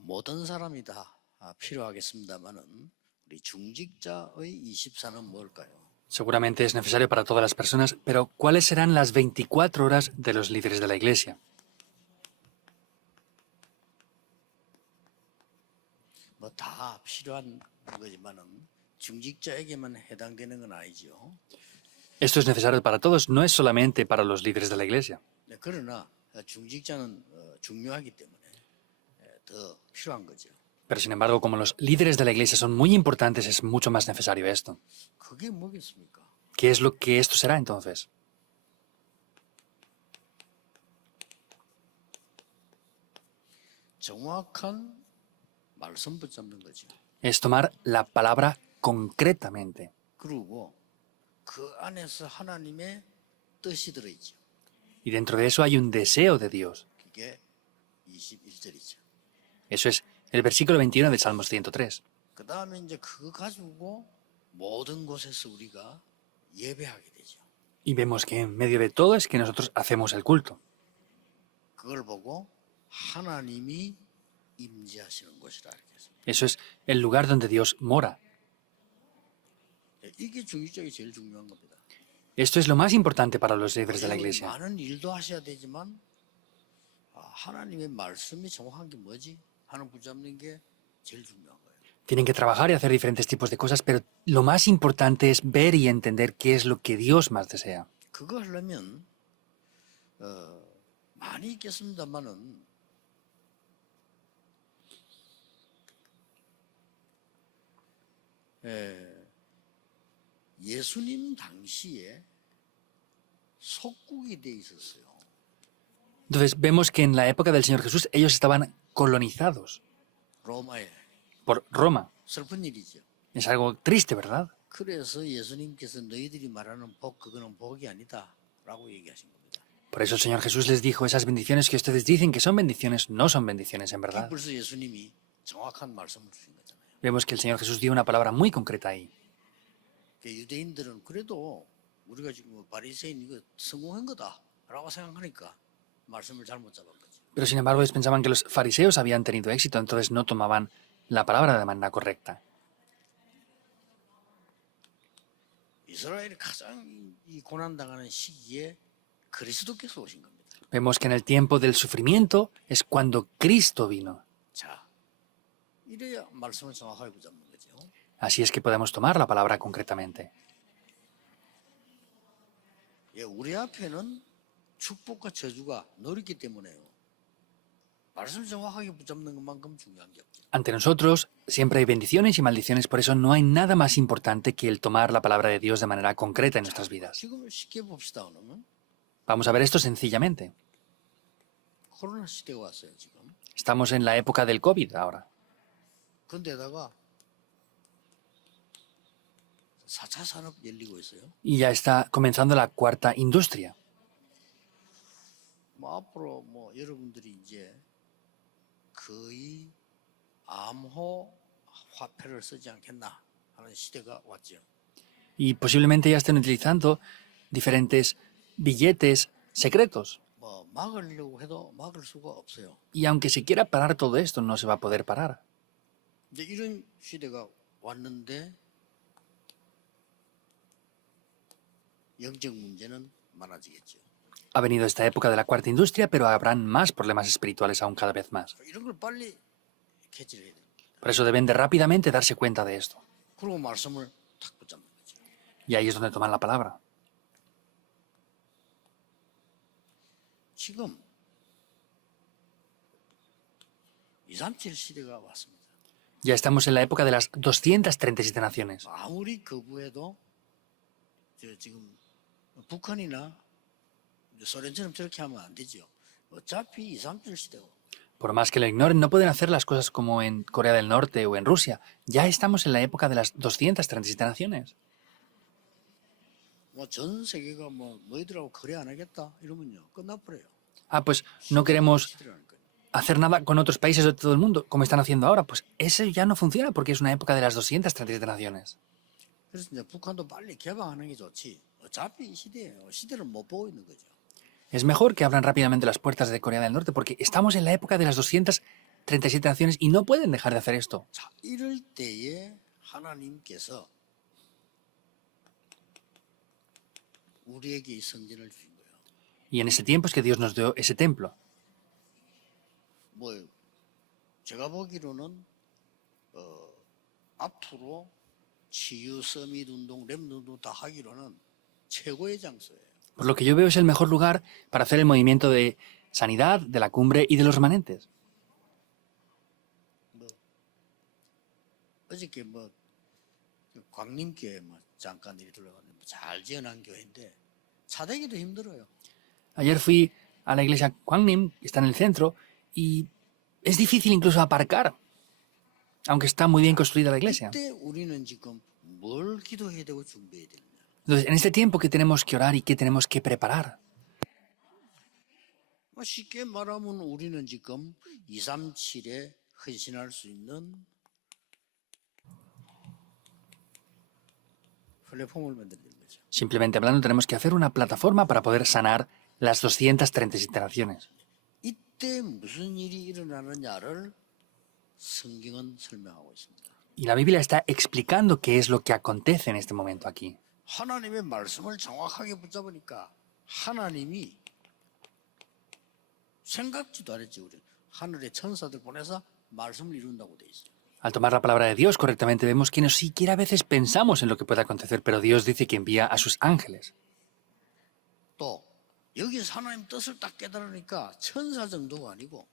모든 사람이 다 필요하겠습니다만은 우리 중직자의 24는 뭘까요? Seguramente es necesario para todas las personas, pero ¿cuáles serán las 24 horas de los líderes de la Iglesia? 뭐 다 필요한 거지만은 중직자에게만 해당되는 건 아니죠. Esto es necesario para todos, no es solamente para los líderes de la Iglesia. 네, 그러나 중직자는 중요하기 때문에 더 필요한 거죠. Pero sin embargo, como los líderes de la Iglesia son muy importantes, es mucho más necesario esto. 그게 뭐겠습니까? ¿Qué es lo que esto será entonces? 정확한 말씀 붙잡는 거죠. Es tomar la palabra concretamente. 그리고 그 안에서 하나님의 뜻이 들어있죠. Y dentro de eso hay un deseo de Dios. 그게 21절이죠. Eso es el versículo 21 del Salmos 103. 그 다음에 이제 그거 가지고 모든 곳에서 우리가 예배하게 되죠. Y vemos que en medio de todo es que nosotros hacemos el culto. 그걸 보고 하나님이 임재하시는 곳이라 했습니다. Eso es el lugar donde Dios mora. 이게 중직자가 제일 중요한 겁니다. Esto es lo más importante para los líderes de la Iglesia. 많은 일도 하셔야 되지만 하나님의 말씀이 정확한 게 뭐지? 하는 붙잡는 게 제일 중요한 거예요. Tienen que trabajar y hacer diferentes tipos de cosas, pero lo más importante es ver y entender qué es lo que Dios más desea. 그거 하려면 많이 있겠습니다만은 예수님 당시에 속국이 돼 있었어요. Entonces vemos que en la época del Señor Jesús ellos estaban colonizados 로마에 por Roma. 슬픈 일이죠. Es algo triste, ¿verdad? 그래서 예수님께서 너희들이 말하는 복 그거는 복이 아니다라고 얘기하신 겁니다. Por eso el Señor Jesús les dijo, esas bendiciones que ustedes dicen que son bendiciones, no son bendiciones en verdad. 벌써 예수님이 정확한 말씀을 주신 거잖아요. Vemos que el Señor Jesús dio una palabra muy concreta ahí. 유대인들은 그래도 우리가 지금 바리새인 이거 성공한 거다라고 생각하니까 말씀을 잘못 잡은 거죠. Pero sin embargo ellos pensaban que los fariseos habían tenido éxito, entonces no tomaban la palabra de manera correcta. 이스라엘이 가장 이 고난 당하는 시기에 그리스도께서 오신 겁니다. Vemos que en el tiempo del sufrimiento es cuando Cristo vino. 자, 이래야 말씀을 정확하게 붙잡는 거죠. Así es que podemos tomar la palabra concretamente. 예, 우리 앞에는 축복과 저주가 노렸기 때문에요. 말씀 정확하게 붙잡는 것만큼 중요한 게 없죠. Ante nosotros siempre hay bendiciones y maldiciones, por eso no hay nada más importante que el tomar la palabra de Dios de manera concreta en nuestras vidas. 지금 쉽게 봅시다. 그러면 Vamos a ver esto sencillamente. 코로나 시대가 왔어요, 지금. Estamos en la época del COVID ahora. 근데다가 4차 산업 열리고 있어요. Y ya está comenzando la cuarta industria. 뭐 앞으로 뭐 여러분들이 이제 거의 암호 화폐를 쓰지 않겠나 하는 시대가 왔죠. Y posiblemente ya estén utilizando diferentes billetes secretos. 뭐 막으려고 해도 막을 수가 없어요. Y aunque se quiera parar todo esto, no se va a poder parar. 이제 이런 시대가 왔는데 영적 문제는 많아지겠죠. Ha venido esta época de la cuarta industria, pero habrán más problemas espirituales aún cada vez más. 이런 걸 빨리 캐치해야 됩니다. Por eso deben de rápidamente darse cuenta de esto. 그리고 말씀을 탁 붙잡는 거죠. Y ahí es donde toman la palabra. 지금 237 시대가 왔습니다. Ya estamos en la época de las 237 naciones. 아무리 거부해도 지금 북한이나 소련처럼 저렇게 하면 안 되죠. 어차피 237 시대고. Por más que lo ignoren, no pueden hacer las cosas como en Corea del Norte o en Rusia. Ya estamos en la época de las 237 naciones. 전 세계가 너희들하고 거래 안 하겠다 이러면요 끝나버려요. Ah, pues no queremos 시대라니까요. hacer nada con otros países de todo el mundo, como están haciendo ahora. Pues eso ya no funciona porque es una época de las 237 naciones. 그래서 이제 북한도 빨리 개방하는 게 좋지. 어차피 이 시대예요. 시대를 못 보고 있는 거죠. Es mejor que abran rápidamente las puertas de Corea del Norte porque estamos en la época de las 37 naciones y no pueden dejar de hacer esto. 자, 이럴 때에 하나님께서 우리에게 이 성전을 주신 거예요. Y en ese tiempo es que Dios nos dio ese templo. 뭐 제가 보기로는 앞으로 치유 서밋 운동, 렘넌트 다 하기로는 최고의 장소예요. Por lo que yo veo es el mejor lugar para hacer el movimiento de sanidad, de la cumbre y de los remanentes. 어저께 광림교회 잠깐 이리 들어갔는데 잘 지어놓은 교회인데 차대기도 힘들어요. Ayer fui a la iglesia Kwangnim, que está en el centro, y es difícil incluso aparcar, aunque está muy bien construida la iglesia. 이때 우리는 지금 뭘 기도해야 되고 준비해야 되느냐? Entonces, en este tiempo, ¿qué tenemos que orar y qué tenemos que preparar? 쉽게 말하면 우리는 지금 237에 헌신할 수 있는 플랫폼을 만드는 거죠. Simplemente hablando, tenemos que hacer una plataforma para poder sanar las 237 naciones. 이때 무슨 일이 일어나느냐를 성경은 설명하고 있습니다. Y la Biblia está explicando qué es lo que acontece en este momento aquí. 하나님의 말씀을 정확하게 붙잡으니까 하나님이 생각지도 않았지. 우리 하늘의 천사들 보내서 말씀을 이룬다고 돼 있어요. Al tomar la palabra de Dios correctamente, vemos que no siquiera a veces pensamos en lo que puede acontecer, pero Dios dice que envía a sus ángeles. 또 여기서 하나님 뜻을 딱 깨달으니까 천사 정도가 아니고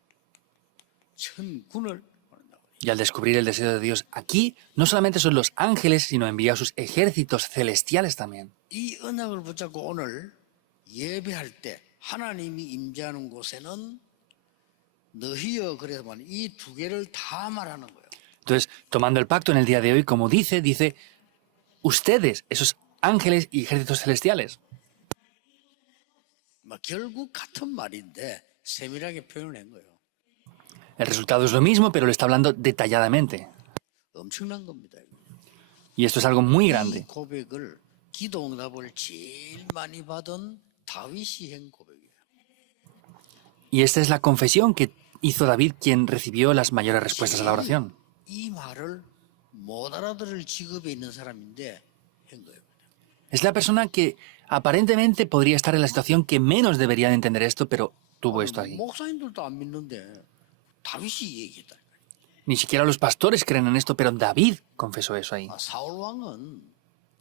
천군을 보낸다고. Y al descubrir el deseo de Dios aquí, no solamente son los ángeles, sino envía a sus ejércitos celestiales también. 이 언약을 붙잡고 오늘 예배할 때 하나님이 임재하는 곳에는 너희여 그래서만 이 두 개를 다 말하는 거예요. Entonces, tomando el pacto en el día de hoy, como dice, ustedes, esos ángeles y ejércitos celestiales. 결국 같은 말인데 세밀하게 표현한 거예요. El resultado es lo mismo, pero lo está hablando detalladamente. 엄청난 겁니다. Y esto es algo muy 이 grande. 고백을 기도 응답을 제일 많이 받은 다윗이 한 고백이에요. Y esta es la confesión que hizo David, quien recibió las mayores respuestas a la oración. 이 말을 못 알아들을 직업에 있는 사람인데 한 거예요. Es la persona que aparentemente podría estar en la situación que menos debería de entender esto, pero tuvo esto aquí. 목사님들도 안 믿는데 다윗이 얘기했다. Ni siquiera los pastores creen en esto, pero David confesó eso ahí. 사울 왕은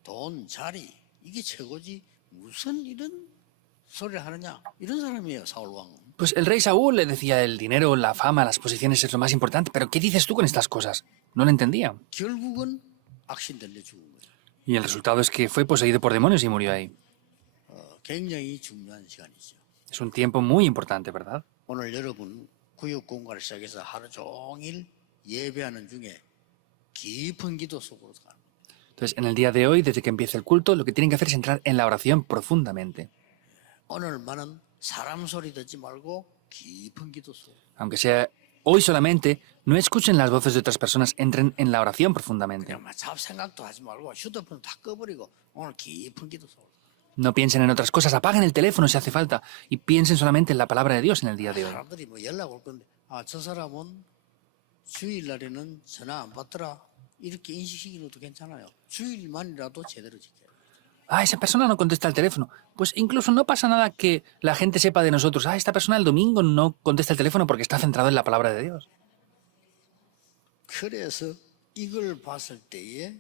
돈, 자리 이게 최고지 무슨 이런 소리를 하느냐 이런 사람이에요. 사울 왕은. Pues el rey Saúl le decía el dinero, la fama, las posiciones es lo más importante, pero ¿qué dices tú con estas cosas? No lo entendía. 결국은 악신 들려 죽은 거죠. Y el resultado es que fue poseído por demonios y murió ahí. 굉장히 중요한 시간이죠. Es un tiempo muy importante, ¿verdad? 오늘 여러분 구역 공간을 시작해서 하루 종일 예배하는 중에 깊은 기도 속으로 가는 거예요. Entonces, en el día de hoy, desde que empiece el culto, lo que tienen que hacer es entrar en la oración profundamente. 오늘만은 사람 소리 듣지 말고 깊은 기도 속. Aunque sea hoy solamente, no escuchen las voces de otras personas, entren en la oración profundamente. 그냥 잡생각도 하지 말고 휴대폰 다 꺼버리고 오늘 깊은 기도 속. No piensen en otras cosas, apaguen el teléfono si hace falta y piensen solamente en la palabra de Dios en el día de hoy. 사람들이 뭐 연락 올 건데 저 사람은 주일날에는 전화 안 받더라 이렇게 인식시키는 것도 괜찮아요. 주일만이라도 제대로 지켜요. Ah, esa persona no contesta el teléfono. Pues incluso no pasa nada que la gente sepa de nosotros. Ah, esta persona el domingo no contesta el teléfono porque está centrado en la palabra de Dios. 그래서 이걸 봤을 때에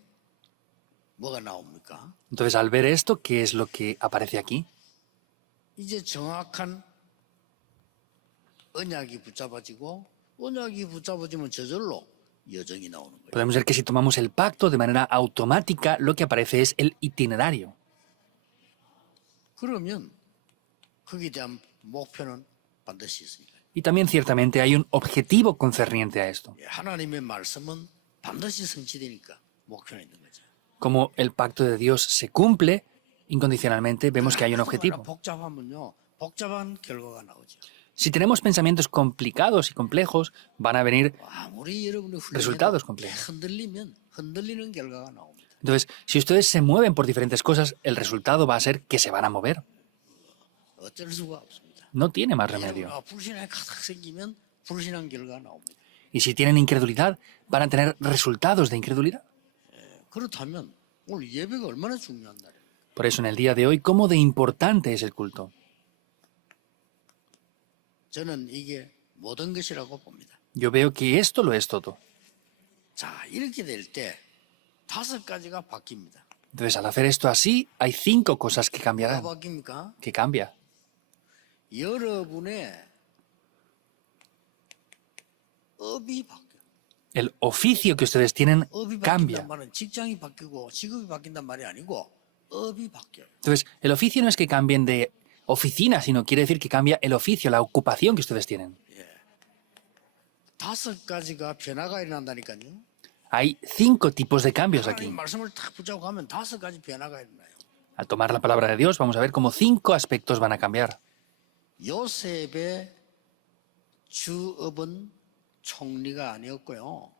뭐가 나옵니까? Entonces, al ver esto, ¿qué es lo que aparece aquí? 이제 정확한 언약이 붙잡아지고 언약이 붙잡아지면 저절로 여정이 나오는 거예요. Podemos ver que si tomamos el pacto de manera automática, lo que aparece es el itinerario. 그러면 거기에 대한 목표는 반드시 있습니다. Y también ciertamente hay un objetivo concerniente a esto. 하나님의 말씀은 반드시 성취되니까 목표는 있는 거죠. Como el pacto de Dios se cumple incondicionalmente, vemos que hay un objetivo. 복잡하면요, 복잡한 결과가 나오죠. Si tenemos pensamientos complicados y complejos, van a venir 아무리 여러분의 resultados 훈련해도 complejos. 흔들리면 흔들리는 결과가 나옵니다. Entonces, si ustedes se mueven por diferentes cosas, el resultado va a ser que se van a mover. 어쩔 수가 없습니다. No tiene más remedio. 불신앙이 가득 생기면 불신한 결과가 나옵니다. Y si tienen incredulidad, van a tener resultados de incredulidad. 그렇다면 오늘 예배가 얼마나 중요한 날이에요. Por eso en el día de hoy, ¿cómo de importante es el culto? 저는 이게 모든 것이라고 봅니다. Yo veo que esto lo es todo. 자, 이렇게 될 때 5가지가 바뀝니다. Entonces, al hacer esto así, hay 5 cosas que 뭐가 cambiarán. 바뀝니까? ¿Qué cambia? 여러분의 업이 바뀌어요. El oficio que ustedes tienen 업이 cambia. 바뀐단 말은 직장이 바뀌고 직업이 바뀐단 말이 아니고 업이 바뀌어요. Entonces, el oficio no es que cambien de oficina, sino quiere decir que cambia el oficio, la ocupación que ustedes tienen. 5가지가 변화가 일어난다니까요. Hay 5 tipos de cambios 하나님 aquí. 말씀을 딱 붙잡고 가면 5가지 변화가 일어나요. Al tomar la palabra de Dios, vamos a ver cómo 5 aspectos van a cambiar. 요셉의 주업은 총리가 아니었고요.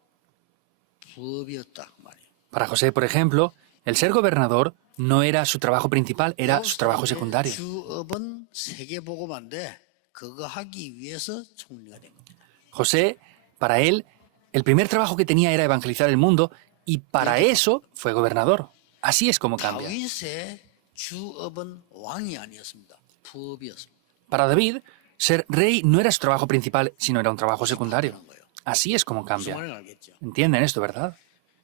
부업이었다 그 말이에요. Para José, por ejemplo, el ser gobernador no era su trabajo principal, era su trabajo secundario. 주업은 세계복음화인데 그거 하기 위해서 총리가 된 겁니다. José, para él, el primer trabajo que tenía era evangelizar el mundo y para eso fue gobernador. Así es como cambia. 다윗의 주업은 왕이 아니었습니다. 부업이었습니다. Para David, ser rey no era su trabajo principal, sino era un trabajo secundario. 그런 거예요. Así es como 무슨 cambia. 말인지 알겠죠? ¿Entienden esto, verdad?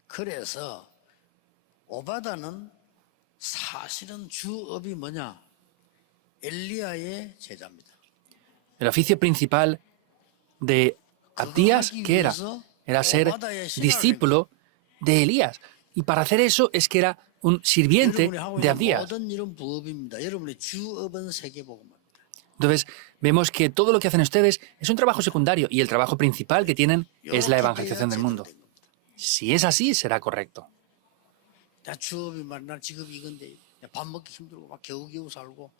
그래서 오바다는 사실은 주업이 뭐냐? 엘리야의 제자입니다. El oficio principal de Abdías, ¿qué era? Era ser discípulo de Elías. Y para hacer eso es que era un sirviente 여러분이 하고 de 있는 Abdías. 모든 일은 부업입니다. 여러분의 주업은 세계복음입니다. Entonces, vemos que todo lo que hacen ustedes es un trabajo secundario y el trabajo principal que tienen es la evangelización del mundo. Si es así, será correcto. 나 주업이 말나 직업이 이건데 밥 먹기 힘들고 막 겨우겨우 살고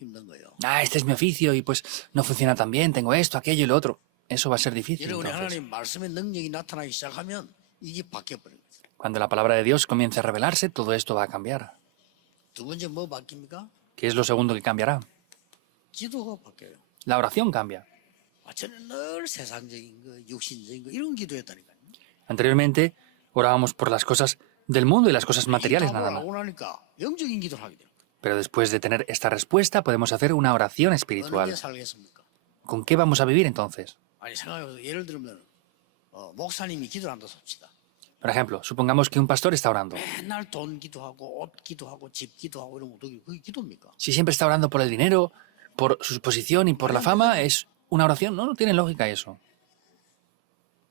힘든 거예요. Ah, este es mi oficio y pues no funciona tan bien, tengo esto, aquello y lo otro. Eso va a ser difícil. 여러분이 Entonces, 하나님 말씀의 능력이 나타나기 시작하면 이게 바뀌어버린 거죠. cuando la palabra de Dios comience a revelarse, todo esto va a cambiar. 두 번째 뭐 바뀝니까? ¿Qué es lo segundo que cambiará? 기도가 바뀌어요. La oración cambia. 저는 늘 세상적인 거, 육신적인 거 이런 기도했다니까요. Anteriormente orábamos por las cosas del mundo y las cosas materiales nada más. 하고 나니까 영적인 기도를 하게 돼요. Pero después de tener esta respuesta, podemos hacer una oración 어느 espiritual. 게 살겠습니까? ¿Con qué vamos a vivir entonces? 아니 생각해보세요. 예를 들면 목사님이 기도를 한다 봅시다. Por ejemplo, supongamos que un pastor está orando. 맨날 돈 기도하고 옷 기도하고 집 기도하고 이런 것도 그게 기도입니까? Si siempre está orando por el dinero, por su posición y por la fama, ¿es una oración? No, no tiene lógica eso.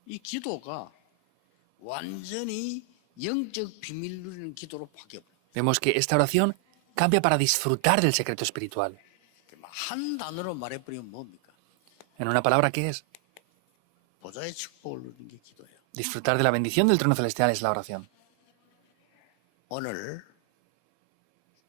이 기도가 완전히 영적 비밀 누리는 기도로 바뀌어버려요. Vemos que esta oración cambia para disfrutar del secreto espiritual. 한 단어로 말해버리면 뭡니까? En una palabra, ¿qué es? 보좌의 축복을 누리는 게 기도예요. Disfrutar de la bendición del trono celestial es la oración. 오늘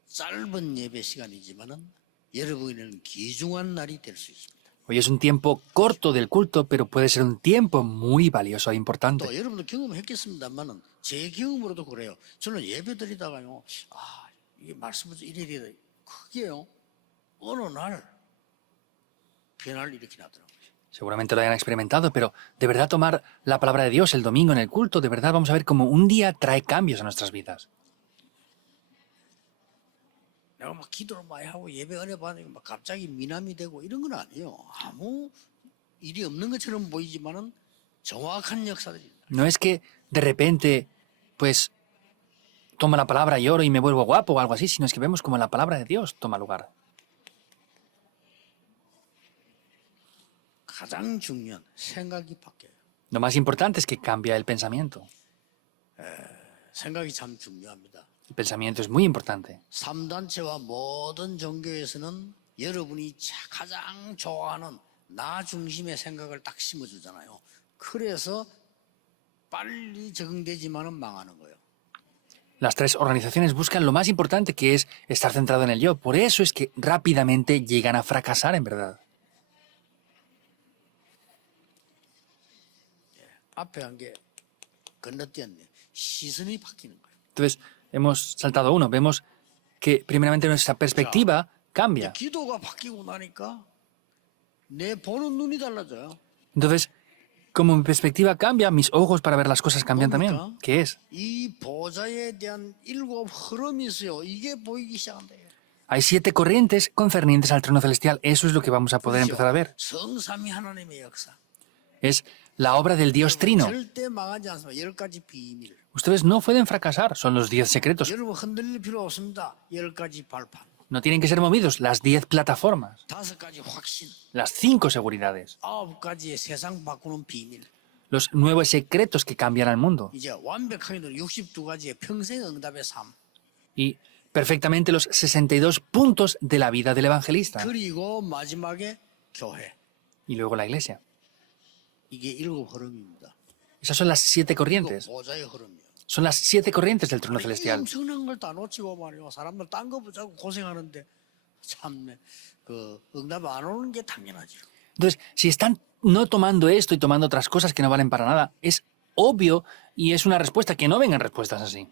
짧은 예배 시간이지만은 여러분에게는 귀중한 날이 될 수 있습니다. Hoy es un tiempo corto del culto, pero puede ser un tiempo muy valioso e importante. 또 여러분도 경험했겠습니다만은 제 경험으로도 그래요. 저는 예배 드리다가요, 이게 말씀을 이래 크게요. 어느 날 변화를 일으키나더라고요. Seguramente lo hayan experimentado, pero de verdad tomar la palabra de Dios el domingo en el culto, de verdad vamos a ver cómo un día trae cambios a nuestras vidas. 내가 막 기도를 많이 하고 예배 은혜 받으니까 막 갑자기 미남이 되고 이런 건 아니에요. 아무 일이 없는 것처럼 보이지만은 정확한 역사들이. No es que de repente, pues, tomo la palabra y oro y me vuelvo guapo o algo así, sino es que vemos como la palabra de Dios toma lugar. 가장 중요한 생각이 바뀌어요. Lo más importante es que cambia el pensamiento. 생각이 참 중요합니다. El pensamiento es muy importante. 3단체와 모든 종교에서는 여러분이 가장 좋아하는 나 중심의 생각을 딱 심어주잖아요. 그래서 빨리 적응되지만은 망하는 거예요. Las 3 organizaciones buscan lo más importante, que es estar centrado en el yo. Por eso es que rápidamente llegan a fracasar en verdad. 앞에 한 게 건너뛰었네. 시선이 바뀌는 거예요. Entonces, hemos saltado uno. Vemos que primeramente nuestra perspectiva cambia. 기도가 바뀌고 나니까 내 보는 눈이 달라져요. Entonces, como mi perspectiva cambia, mis ojos para ver las cosas cambian también. 뭡니까? ¿Qué es? 이 보좌에 대한 7 흐름이 있어요. 이게 보이기 시작한다. Hay 7 corrientes concernientes al trono celestial. Eso es lo que vamos a poder empezar a ver. 성삼위 하나님의 역사. Es la obra del Dios Trino. 절대 망하지 않습니다. 10가지 비밀. Ustedes no pueden fracasar, son los 10 secretos. 여러분 흔들릴 필요 없습니다. 10가지 발판. No tienen que ser movidos, las 10 plataformas, 5가지 확신. las 5 seguridades, 9가지의 세상 바꾸는 비밀. los 9 secretos que cambian al mundo 이제 완벽하게도 62가지의 평생 응답의 삶. y perfectamente los 62 puntos de la vida del evangelista 그리고 마지막에 교회. y luego la iglesia. 이게 7 흐름입니다. Esas son las 7 이거 corrientes. 보좌의 흐름이요. Son las 7 corrientes del trono 이 celestial. 엄청난 걸 다 놓치고 말이요. 사람들 딴 거 붙잡고 고생하는데 참네. 그 응답 안 오는 게 당연하죠. Entonces, si están no tomando esto y tomando otras cosas que no valen para nada, es obvio y es una respuesta que no vengan respuestas así.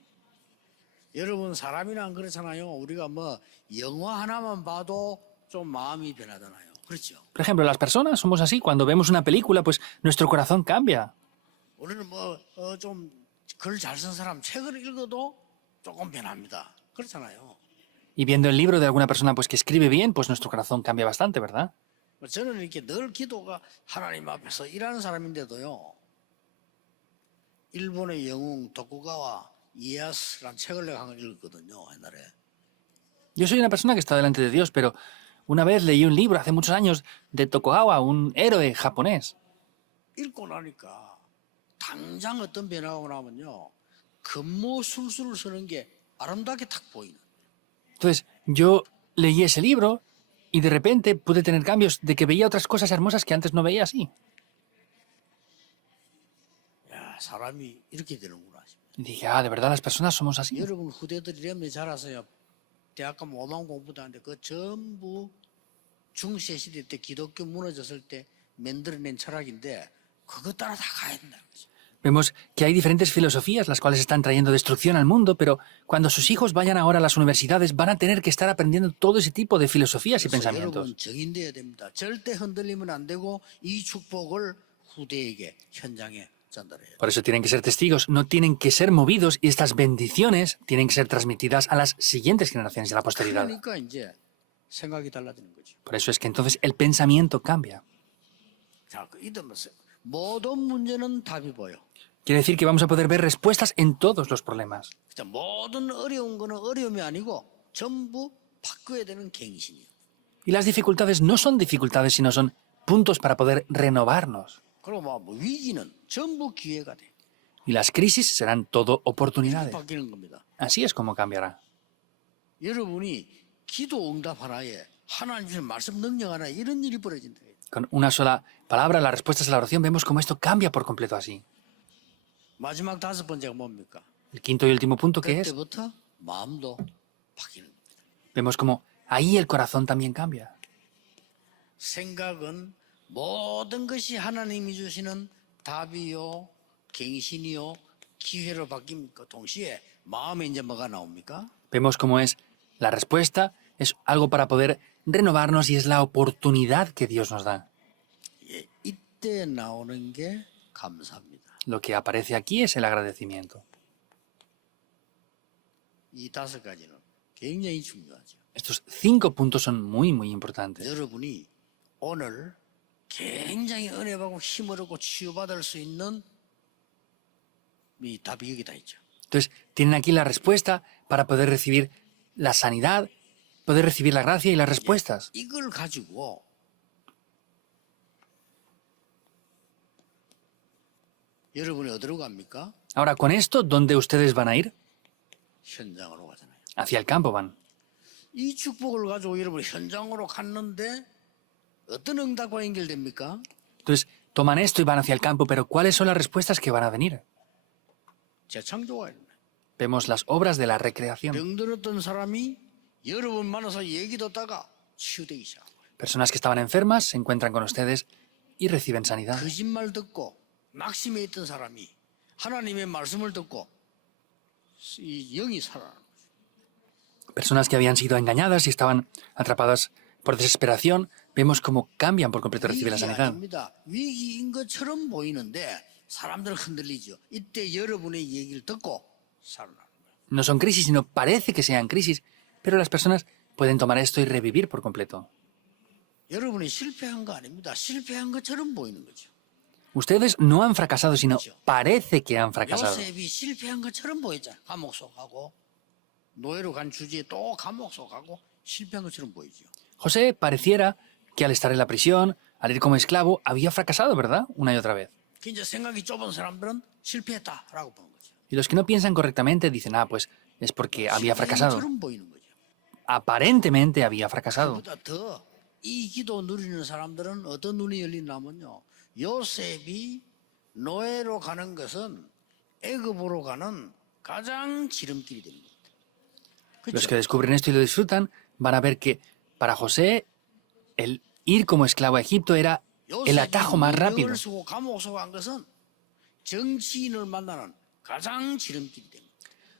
여러분 사람이란 그렇잖아요. 우리가 뭐 영화 하나만 봐도 좀 마음이 변하잖아요. 그렇죠? Por ejemplo, las personas somos así. Cuando vemos una película, pues nuestro corazón cambia. 우리는 뭐 좀 글 잘 쓴 사람 책을 읽어도 조금 변합니다. 그렇잖아요. Y viendo el libro de alguna persona pues que escribe bien, pues nuestro corazón cambia bastante, ¿verdad? 저는 이렇게 늘 기도가 하나님 앞에서 일하는 사람인데도요. 일본의 영웅 도쿠가와 이에야스라는 책을 내가 한 걸 읽었거든요. 옛날에. Yo soy una persona que está delante de Dios, pero una vez leí un libro hace muchos años de Tokugawa, un héroe japonés. 읽고 나니까 당장 어떤 변화가 오냐면요. 금모술수를 쓰는 게 아름답게 탁 보이는. Entonces, yo leí ese libro y de repente pude tener cambios de que veía otras cosas hermosas que antes no veía así. 야, 사람이 이렇게 되는구나. Y dije, de verdad las personas somos así. 여러분 후대들이라면 잘 아세요. 대학 가면 5만 공부도 하는데 그 전부 중세 시대 때 기독교 무너졌을 때 만들어낸 철학인데 그거 따라 다 가야 된다는 거죠. Vemos que hay diferentes filosofías las cuales están trayendo destrucción al mundo, pero cuando sus hijos vayan ahora a las universidades van a tener que estar aprendiendo todo ese tipo de filosofías y 그래서 pensamientos. 여러분 정인돼야 됩니다. 절대 흔들리면 안 되고 이 축복을 후대에게 현장에 전달해요. Por eso tienen que ser testigos, no tienen que ser movidos y estas bendiciones tienen que ser transmitidas a las siguientes generaciones de la posteridad. 그러니까 이제 생각이 달라지는 거죠. Por eso es que entonces el pensamiento cambia. 자, 이러면서 모든 문제는 답이 보여. Quiere decir que vamos a poder ver respuestas en todos los problemas. 자, 모든 어려운 거는 어려움이 아니고 전부 바꿔야 되는 갱신이에요. Y las dificultades no son dificultades, sino son puntos para poder renovarnos. 그리고 뭐 위기는 전부 기회가 돼. Y las crisis serán todo 이렇게 oportunidades. 바뀌는 겁니다. Así es como cambiará. 여러분이 기도 응답 하나에 하나님 주신 말씀 능력 하나에 이런 일이 벌어진다. Con una sola palabra, las respuestas a la oración, vemos cómo esto cambia por completo así. 마지막 5번째가 뭡니까? El quinto y último punto que es, 그때부터 마음도 바뀌는 겁니다. vemos como ahí el corazón también cambia. 생각은 모든 것이 하나님이 주시는 답이요, 갱신이요, 기회로 바뀝니까? 동시에 마음에 이제 뭐가 나옵니까? Vemos cómo es la respuesta, es algo para poder renovarnos y es la oportunidad que Dios nos da. 예, 이때 나오는 게 감사합니다. Lo que aparece aquí es el agradecimiento. 이 5가지는 굉장히 중요하죠. Estos 5 puntos son muy, muy importantes. 여러분이 오늘 굉장히 은혜 받고 힘을 얻고 치유받을 수 있는 이 답이 여기다 있죠. Entonces, tienen aquí la respuesta para poder recibir la sanidad, poder recibir la gracia y las respuestas. 이걸 가지고 여러분이 어디로 갑니까? Ahora, con esto, ¿dónde ustedes van a ir? 현장으로 가잖아요. Hacia el campo van. 이 축복을 가지고 여러분이 현장으로 갔는데 어떤 응답과 연결됩니까? Entonces, toman esto y van hacia el campo, pero ¿cuáles son las respuestas que van a venir? 재창조가 있네. Vemos las obras de la recreación. 병들었던 사람이 여러분 만나서 얘기 듣다가 치유되기 시작한 거예요. Personas que estaban enfermas se encuentran con ustedes y reciben sanidad. 거짓말 듣고 낙심해 있던 사람이 하나님의 말씀을 듣고 이 영이 살아나는 거예요. Personas que habían sido engañadas y estaban atrapadas por desesperación, vemos cómo cambian por completo al recibir la 위기 sanidad. 아닙니다. 위기인 것처럼 보이는데 사람들은 흔들리죠. 이때 여러분의 얘기를 듣고 살아나는 거예요. No son crisis, sino parece que sean crisis, pero las personas pueden tomar esto y revivir por completo. 여러분이 실패한 거 아닙니다. 실패한 것처럼 보이는 거죠. Ustedes no han fracasado, sino parece que han fracasado. 요셉이 실패한 것처럼 보였잖아요. 감옥 속하고 노예로 간 주제에 또 감옥 속하고 실패한 것처럼 보이죠. José pareciera que al estar en la prisión, al ir como esclavo, había fracasado, ¿verdad? Una y otra vez. 그 이제 생각이 좁은 사람들은 실패했다라고 보는 거죠. Y los que no piensan correctamente dicen, pues es porque había 실패한 fracasado. 것처럼 보이는 거죠. Aparentemente había fracasado. 그보다 더 이 기도 누리는 사람들은 어떤 눈이 열리냐면요. 요셉이 노예로 가는 것은 애굽으로 가는 가장 지름길이 됩니다. Los que descubren esto y lo disfrutan van a ver que para José el ir como esclavo a Egipto era el atajo más rápido. 요셉이 쓰고 감옥 속 간 것은 정치인을 만나는 가장 지름길이 됩니다.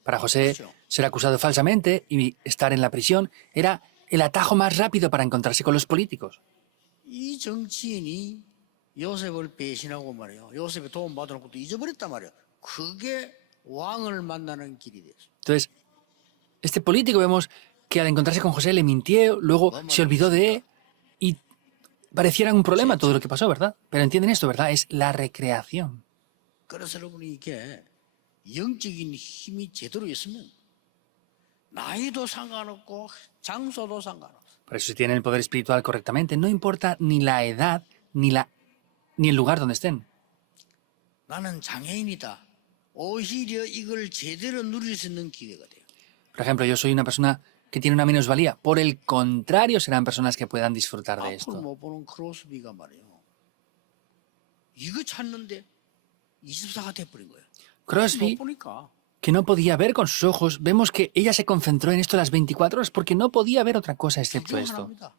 Para José ser acusado falsamente y estar en la prisión era el atajo más rápido para encontrarse con los políticos. 이 정치인이 요셉을 배신하고 말이에요. 요셉이 도움 받은 것도 잊어버렸단 말이에요. 그게 왕을 만나는 길이 됐어요. Entonces, este político vemos que al encontrarse con José le mintió, luego se olvidó de él y pareciera un problema todo lo que pasó, ¿verdad? Pero entienden esto, ¿verdad? Es la recreación. 그래서 여러분이 이게 영적인 힘이 제대로 있으면 나이도 상관없고 장소도 상관없어. Por eso si tienen el poder espiritual correctamente, no importa ni la edad ni el lugar donde estén. 나는 장애인이다. 오히려 이걸 제대로 누릴 수 있는 기회가 돼요. Por ejemplo, yo soy una persona que tiene una minusvalía. Por el contrario, serán personas que puedan disfrutar de 앞으로 esto. 못 보는 크로스비가 말이에요. 이거 찾는데 24가 돼버린 거예요. Crosby, 못 보니까. que no podía ver con sus ojos, vemos que ella se concentró en esto las 24 horas porque no podía ver otra cosa excepto esto. 하나입니다.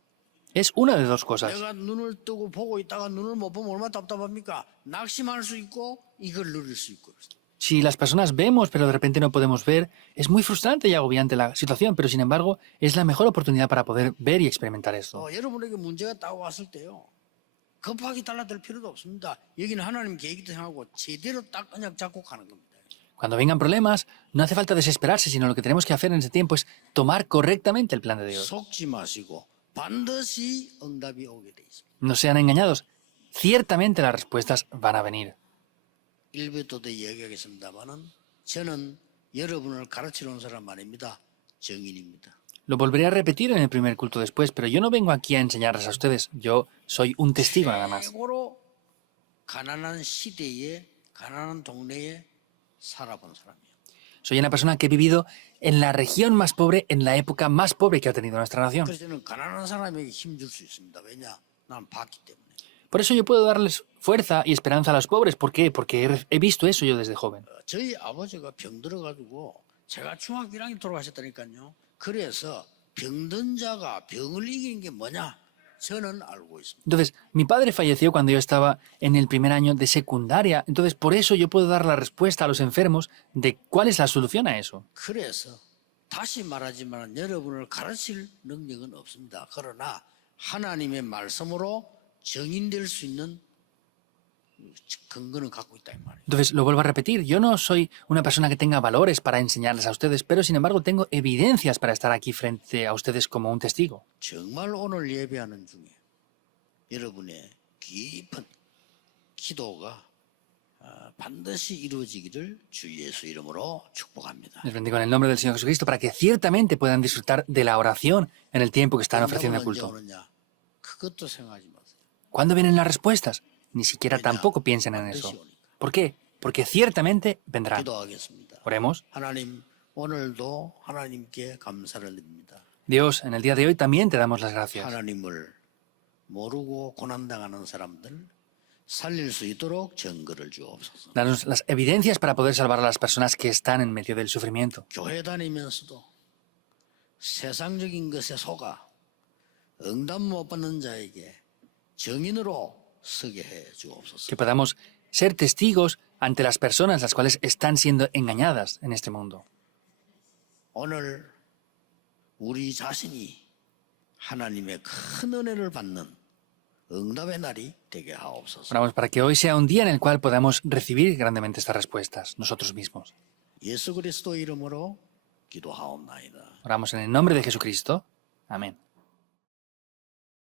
Es una de dos cosas. 내가 눈을 뜨고 보고 있다가 눈을 못 보면 얼마나 답답합니까? 낙심할 수 있고 이걸 누릴 수 있고. Si las personas vemos pero de repente no podemos ver, es muy frustrante y agobiante la situación, pero sin embargo es la mejor oportunidad para poder ver y experimentar esto. 여러분에게 문제가 딱 왔을 때요. 급하게 달라들 필요도 없습니다. 여기는 하나님 계획이 생각하고 제대로 딱 그냥 잡고 가는 겁니다. Cuando vengan problemas, no hace falta desesperarse, sino lo que tenemos que hacer en ese tiempo es tomar correctamente el plan de Dios. 속지 마시고 반드시 응답이 오게 돼 있습니다. No sean engañados. Ciertamente las respuestas van a venir. 일부터도 이야기하겠습니다만은 저는 여러분을 가르치러 온 사람 아닙니다. 정인입니다. Lo volveré a repetir en el primer culto después, pero yo no vengo aquí a enseñarles a ustedes. Yo soy un testigo nada más. 최고로 가난한 시대에 가난한 동네에 살아본 사람이에요. Soy una persona que he vivido en la región más pobre, en la época más pobre que ha tenido nuestra nación. 그래서 저는 가난한 사람에게 힘줄 수 있습니다. 왜냐? 난 봤기 때문에. Por eso yo puedo darles fuerza y esperanza a los pobres. ¿Por qué? Porque he visto eso yo desde joven. 저희 아버지가 병들어가지고 제가 중학교 1학년 돌아가셨다니까요. 그래서 병든 자가 병을 이기는 게 뭐냐? 저는 알고 있습니다. Entonces, mi padre falleció cuando yo estaba en el primer año de secundaria. Entonces, por eso yo puedo dar la respuesta a los enfermos de cuál es la solución a eso. 그래서 다시 말하지만 여러분을 가르칠 능력은 없습니다. 그러나 하나님의 말씀으로 정인될 수 있는 근거는 갖고 있다 이 말이에요. Entonces, lo vuelvo a repetir, yo no soy una persona que tenga valores para enseñarles a ustedes, pero sin embargo tengo evidencias para estar aquí frente a ustedes como un testigo. 정말 오늘 예배하는 중에 여러분의 깊은 기도가 반드시 이루어지기를 주 예수 이름으로 축복합니다. Les bendigo en el nombre del Señor Jesucristo para que ciertamente puedan disfrutar de la oración en el tiempo que están ofreciendo el 언제 culto. 오느냐? 그것도 생각하지 마세요. ¿Cuándo vienen las respuestas? Ni siquiera tampoco piensen en eso. ¿Por qué? Porque ciertamente vendrán. 기도하겠습니다. Oremos. 하나님 오늘도 하나님께 감사를 드립니다. Dios, en el día de hoy también te damos las gracias. 하나님을 모르고 고난당하는 사람들 살릴 수 있도록 증거를 주옵소서. Danos las evidencias para poder salvar a las personas que están en medio del sufrimiento. 교회 다니면서도 세상적인 것에 속아 응답 못 받는 자에게 정인으로 서게 해 주옵소서. Que podamos ser testigos ante las personas las cuales están siendo engañadas en este mundo. 오늘 우리 자신이 하나님의 큰 은혜를 받는 응답의 날이 되게 하옵소서. Oramos para que hoy sea un día en el cual podamos recibir grandemente estas respuestas nosotros mismos. 예수 그리스도 이름으로 기도하옵나이다. Oramos en el nombre de Jesucristo. Amén.